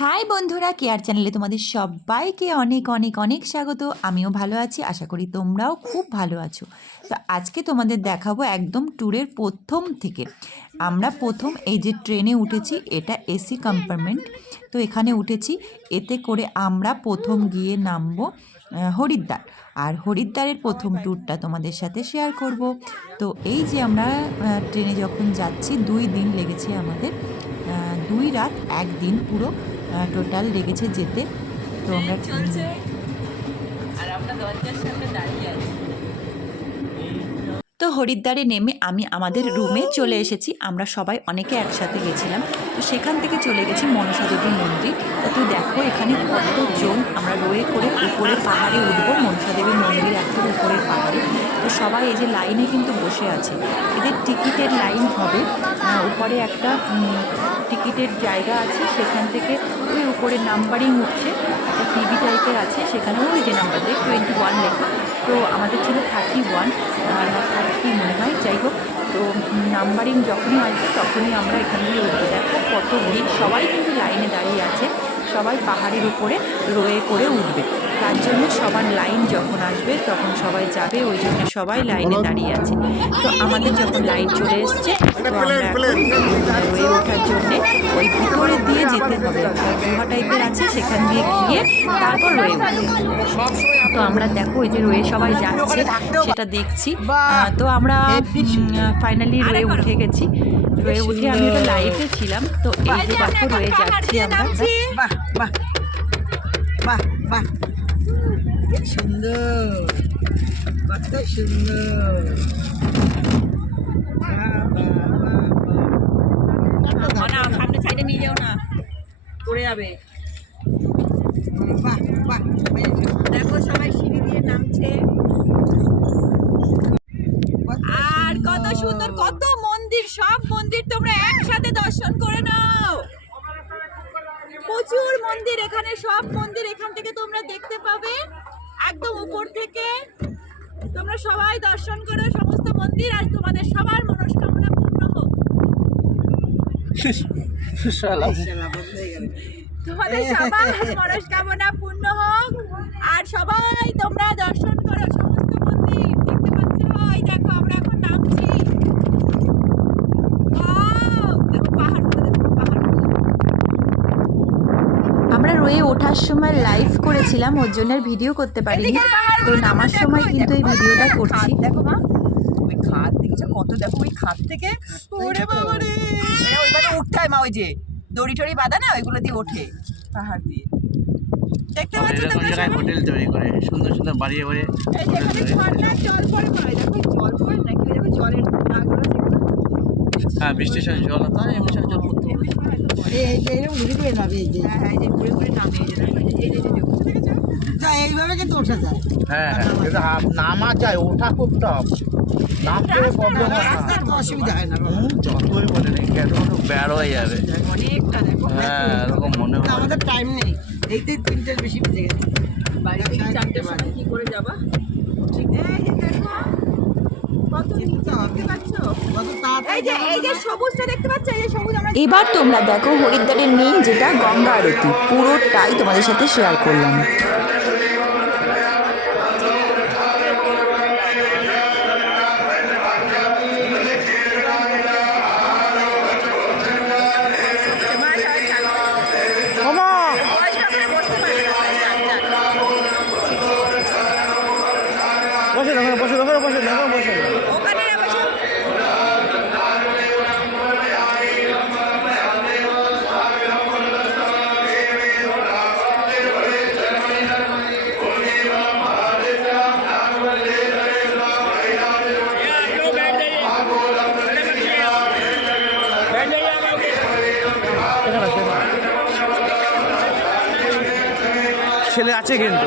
High বন্ধুরা care চ্যানেলে তোমাদের সবাইকে অনেক অনেক অনেক স্বাগত। আমিও ভালো আছি, আশা করি তোমরাও খুব ভালো আছো। তো আজকে তোমাদের দেখাবো একদম ট্যুরের প্রথম থেকে। আমরা প্রথম এই যে ট্রেনে উঠেছি, এটা এসি কম্পার্টমেন্ট। তো এখানে উঠেছি, এতে করে আমরা প্রথম গিয়ে নামবো হরিদ্বার। আর হরিদ্বারের প্রথম ট্যুরটা তোমাদের সাথে শেয়ার করব। তো এই যে আমরা ট্রেনে যখন যাচ্ছি, দুই দিন লেগেছে আমাদের। দুই রাত, একদিন পুরো টোটাল লেগেছে যেতে। তো আমরা আর আমরা দরজার সামনে দাঁড়িয়ে আছি। তো হরিদ্বারে নেমে আমি আমাদের রুমে চলে এসেছি। আমরা সবাই অনেকে একসাথে গেছিলাম। তো সেখান থেকে চলে গেছি মনসা দেবী মন্দির। তো তুই দেখো এখানে কতজন আমরা রয়ে করে উপরে পাহাড়ে উঠবো। মনসা দেবী মন্দির একদম উপরের পাহাড়ে। সবাই এই যে লাইনে কিন্তু বসে আছে। এদের টিকিটের লাইন হবে। উপরে একটা টিকিটের জায়গা আছে। সেখান থেকে ওই উপরে নাম্বারিং উঠছে। একটা টিভি টাইপের আছে। সেখানে ওই যে নাম্বার দেয় টোয়েন্টি ওয়ান লেখা। তো আমাদের ছিল থার্টি ওয়ান থার্টি মনে হয়। যাই হোক, তো নাম্বারিং যখনই আসবে তখনই আমরা এখান উঠবো। দেখো কত ভিড়। সবাই কিন্তু লাইনে দাঁড়িয়ে আছে। সবাই পাহাড়ের উপরে রয়ে করে উঠবে। তার জন্য সবার লাইন যখন আসবে তখন সবাই যাবে ওই জন্য সবাই লাইনে দাঁড়িয়ে আছে। তো আমাদের যখন লাইন চলে এসছে তো আমরা রয়ে ওঠার জন্যে ওই ভিতরে দিয়ে যেতে হবে। গুহা টাইপের আছে সেখান দিয়ে গিয়ে তারপর রয়ে তো আমরা দেখো ওই যে রয়ে সবাই যাচ্ছে সেটা দেখছি। তো আমরা ফাইনালি রয়ে উঠে গেছি। রয়ে উঠে আমি ওটা লাইভে ছিলাম। তো এই যে দেখো রয়ে যাচ্ছি আমরা। বাহ বাহ বাহ। সুন্দর কত সুন্দর। সামনে সাইডে নিয়ে যাও না। পড়ে যাবে। বাহ বাহ দেখো সবাই সিঁড়ি দিয়ে নামছে। আর কত সুন্দর। কত মন্দির সব মন্দির তোমরা একসাথে দর্শন করে নাও। প্রচুর মন্দির এখানে সব মন্দির এখান থেকে তোমরা দেখতে পাবে। একদম উপর থেকে। তোমরা সবাই দর্শন করো সমস্ত মন্দির আর তোমাদের সবার মনস্কামনা পূর্ণ হোক। তোমাদের সবার মনস্কামনা পূর্ণ হোক। আর সবাই তোমরা দর্শন করো সমস্ত মন্দির দেখতে পাচ্ছ এই দেখো আমরা এখন নামছি Wow! দেখো পাহাড়গুলো দেখো পাহাড়গুলো আমরা রয়ে ওঠার সময় লাইভ করেছিলাম ওর জন্য ভিডিও করতে পারিনি। তো নামার সময় কিন্তু এই ভিডিওটা করছি। দেখো মা। ওই খাত দেখছ? কত দেখো ওই খাত থেকে? ওরে বাবা রে ওইভাবে উঠতে হয় মা ওই যে দড়ি টড়ি বাঁধা না ওইগুলো দিয়ে ওঠে পাহাড় দিয়ে। দেখতে পাচ্ছ তোমরা জায়গায় হোটেল তৈরি করে সুন্দর সুন্দর বাড়ি বাড়ি এই যে এখানে ঝর্ণার জল পড়ে দেখো জল পড়ে নাকি? দেখো জলের নাগুলো হ্যাঁ বৃষ্টির সময় জল হতো আর এমনি সময় জল পড়তো হ্যাঁ হ্যাঁ এইভাবে কিন্তু ওঠা যায়। হ্যাঁ হ্যাঁ কিন্তু নামা যায় ওঠা খুব টপ নামতে প্রবলেম হয় অসুবিধা হয় না যতই বলে নেই কেন বের হয়ে যাবে। অনেকটা দেখো। হ্যাঁ এরকম মনে হয়। আমাদের টাইম নেই। এইতেই তিনটের বেশি বেজে গেছে। বাড়ি থেকে সময় কি করে যাবা? এই দেখো। এবার তোমরা দেখো হরিদ্বারের মেয়ে যেটা গঙ্গা আরতি। পুরোটাই তোমাদের সাথে শেয়ার করলাম। আছে কিন্তু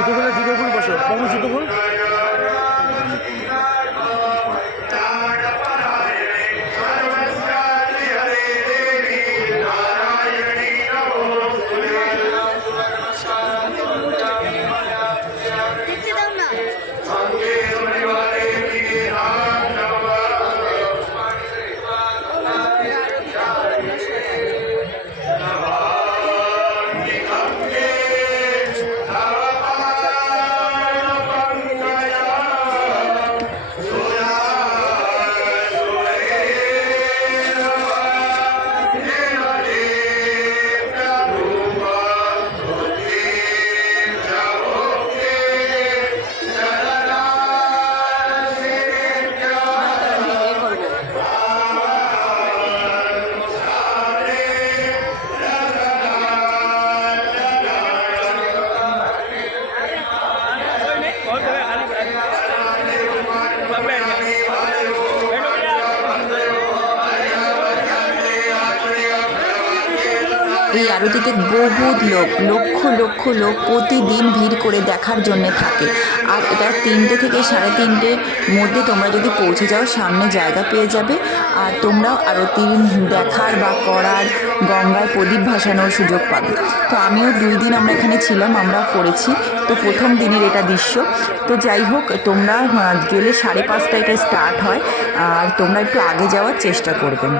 জুতোগুলো জুতোগুলো বসো। বহু জুতোগুলো আরতিতে বহুত লোক, লক্ষ লক্ষ লোক প্রতিদিন ভিড় করে দেখার জন্য থাকে। আর এটা তিনটে থেকে সাড়ে তিনটের মধ্যে তোমরা যদি পৌঁছে যাও, সামনে জায়গা পেয়ে যাবে। আর তোমরাও আরতি দেখার বা করার গঙ্গায় প্রদীপ ভাসানোর সুযোগ পাবে। তো আমিও দুই দিন আমরা এখানে ছিলাম, আমরা করেছি তো প্রথম দিনের এটা দৃশ্য। তো যাই হোক, তোমরা গেলে সাড়ে পাঁচটা এটা স্টার্ট হয়। আর তোমরা একটু আগে যাওয়ার চেষ্টা করবেন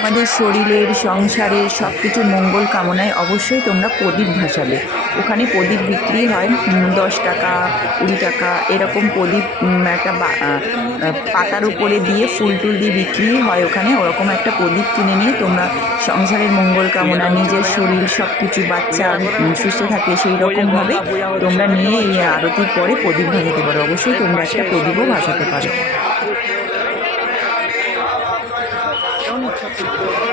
আমাদের শরীরের, সংসারের সব কিছু মঙ্গল কামনায় অবশ্যই তোমরা প্রদীপ ভাসাবে। ওখানে প্রদীপ বিক্রি হয় দশ টাকা, কুড়ি টাকা, এরকম প্রদীপ একটা পাতার উপরে দিয়ে ফুল টুল দিয়ে বিক্রি হয় ওখানে। ওরকম একটা প্রদীপ কিনে নিয়ে তোমরা সংসারের মঙ্গল কামনা, নিজের শরীর সব কিছু বাচ্চা সুস্থ থাকে সেই রকমভাবে তোমরা নিয়ে এই আরতির পরে প্রদীপ ভাসাতে পারো। অবশ্যই তোমরা একটা প্রদীপও ভাসাতে পারো। Thank you.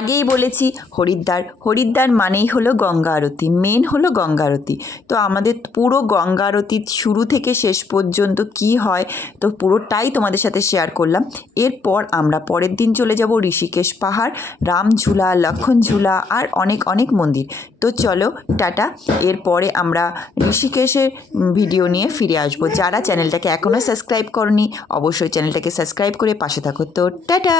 আগেই বলেছি, হরিদ্বার। হরিদ্বার মানেই হলো গঙ্গা আরতি মেন হলো গঙ্গা আরতি। তো আমাদের পুরো গঙ্গা আরতি শুরু থেকে শেষ পর্যন্ত কি হয়, তো পুরোটাই তোমাদের সাথে শেয়ার করলাম। এরপর আমরা পরের দিন চলে যাব ঋষিকেশ পাহাড় রাম ঝুলা লক্ষণ ঝুলা আর অনেক অনেক মন্দির। তো চলো, টাটা। এরপরে আমরা ঋষিকেশের ভিডিও নিয়ে ফিরে আসব। যারা চ্যানেলটাকে এখনও সাবস্ক্রাইব করনি, অবশ্যই চ্যানেলটাকে সাবস্ক্রাইব করে পাশে থাকো। তো টাটা!